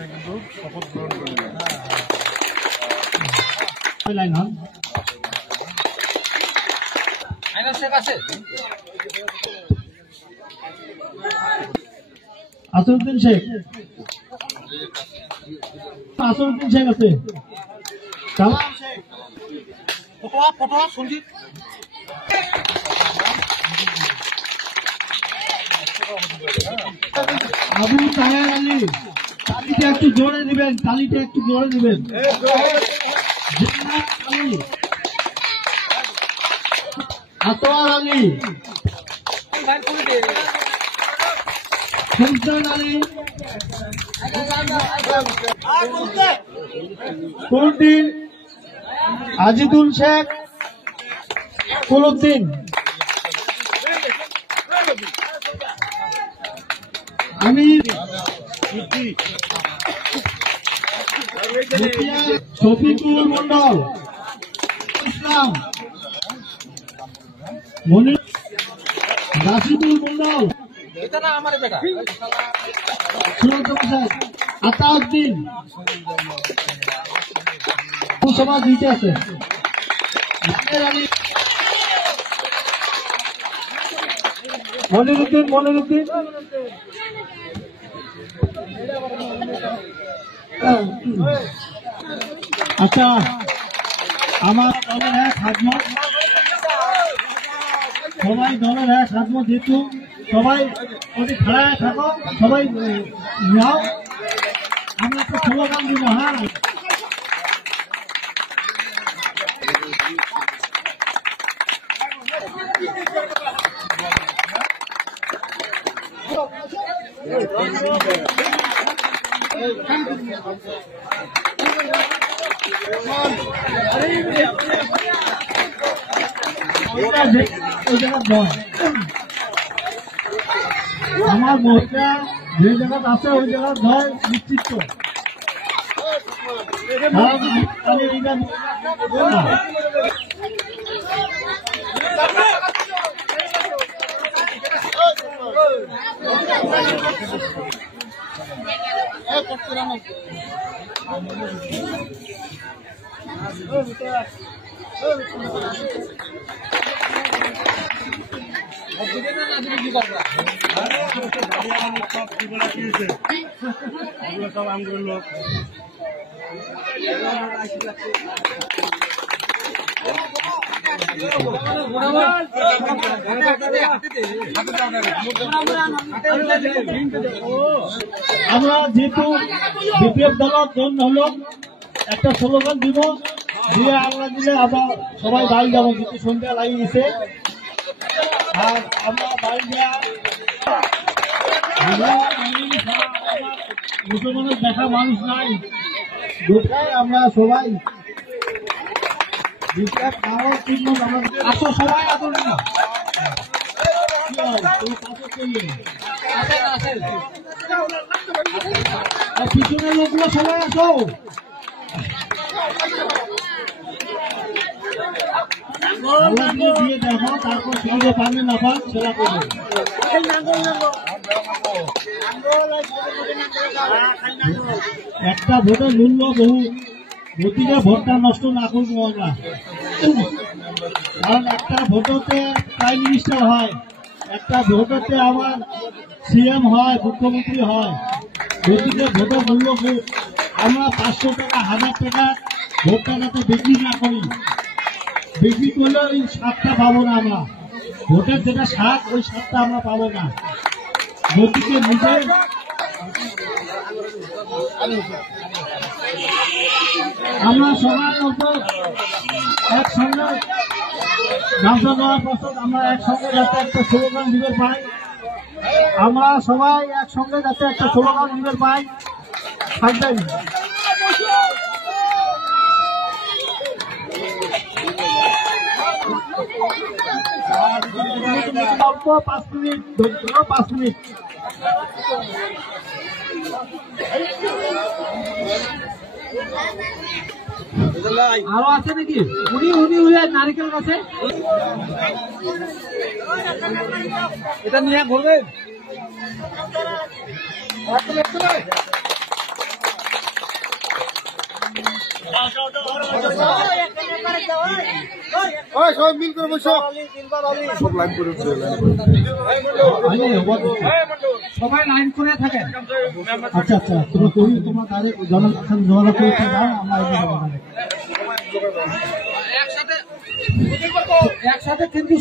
আপনারা কিন্তু শপথ গ্রহণ করবেন। আসরউদ্দিন শেখ, আসরউদ্দিন শেখ আছে, সঞ্জিত আবু তাহের আলী। তালিটা একটু জোরে দিবেন, তালিটা একটু জোরে দিবেন। আতোয়ার আলী, সুলতান আলী, কুলুদ্দিন, আজিদুল শেখ, কুলুদ্দিন, আমি শফিকুল মন্ডল, ইসলাম, মনির, রাশিদুল মন্ডল, আতাউদ্দিন, সমাজ দিতে আছে, মনিরুদ্দিন, মনিরুদ্দিন, আচ্ছা আমার দলের এক খাদমত, সবাই দলের এক খাদমত, যেহেতু সবাই ওটি খেলায় থাকো, সবাই নাও, আমরা একটা স্লোগান দিব। হ্যাঁ, আমার মহিলা যে জায়গা আছে ওই জায়গার ভয় নিশ্চিত। সব আন্দোলন লোক আমরা যেহেতু বিপিএফ দলের জন্য হলো একটা স্লোগান দিব, দিয়ে আমরা দিলে আমরা সবাই বাড়ি যাবো, যেহেতু সন্ধ্যা লাগিয়ে গেছে। আর আমরা বাড়ি দেওয়া মুসলমানের দেখা মানুষ নাই, আমরা সবাই আসো, সবাই আদর না পিছনের লোকগুলো সবাই আসো। দিয়ে দেখো, তারপর সুবিধা পানি না পান সেটা করবে। একটা ভোটের মূল্য বহু, গতিকে ভোটটা নষ্ট না করবো আমরা, কারণ একটা ভোটতে প্রাইম মিনিস্টার হয়, একটা ভোটতে আমার সিএম হয়, মুখ্যমন্ত্রী হয়। গতিকে ভোটের মূল্য আমরা 500 টাকা 1000 টাকা ভোটটা যাতে বিক্রি না করি, বিক্রি করলে ওই স্বাদটা পাবো না আমরা, ভোটের যেটা স্বাদ ওই স্বাদটা আমরা পাবো না। গতিকে নিজে আমরা সবাই একসঙ্গে গামছা দেওয়ার পর আমরা একসঙ্গে যাতে একটা স্লোগান দিতে পাই, আমরা সবাই একসঙ্গে যাতে একটা স্লোগান দিতে পাই, থাকবেন। অল্প 5 মিনিট, 5 মিনিট। আরো আছে নাকি? উনি নারিকেল গাছে এটা নিয়ে ঘুরবেন। সবাই মিল করে বসো, সব লাইন করে উঠছে, সবাই লাইন করে থাকেন। আচ্ছা আচ্ছা, তুমি তোমার তাদের জনগণ যোগাযোগ করে দাও, আমরা একসাথে কিন্তু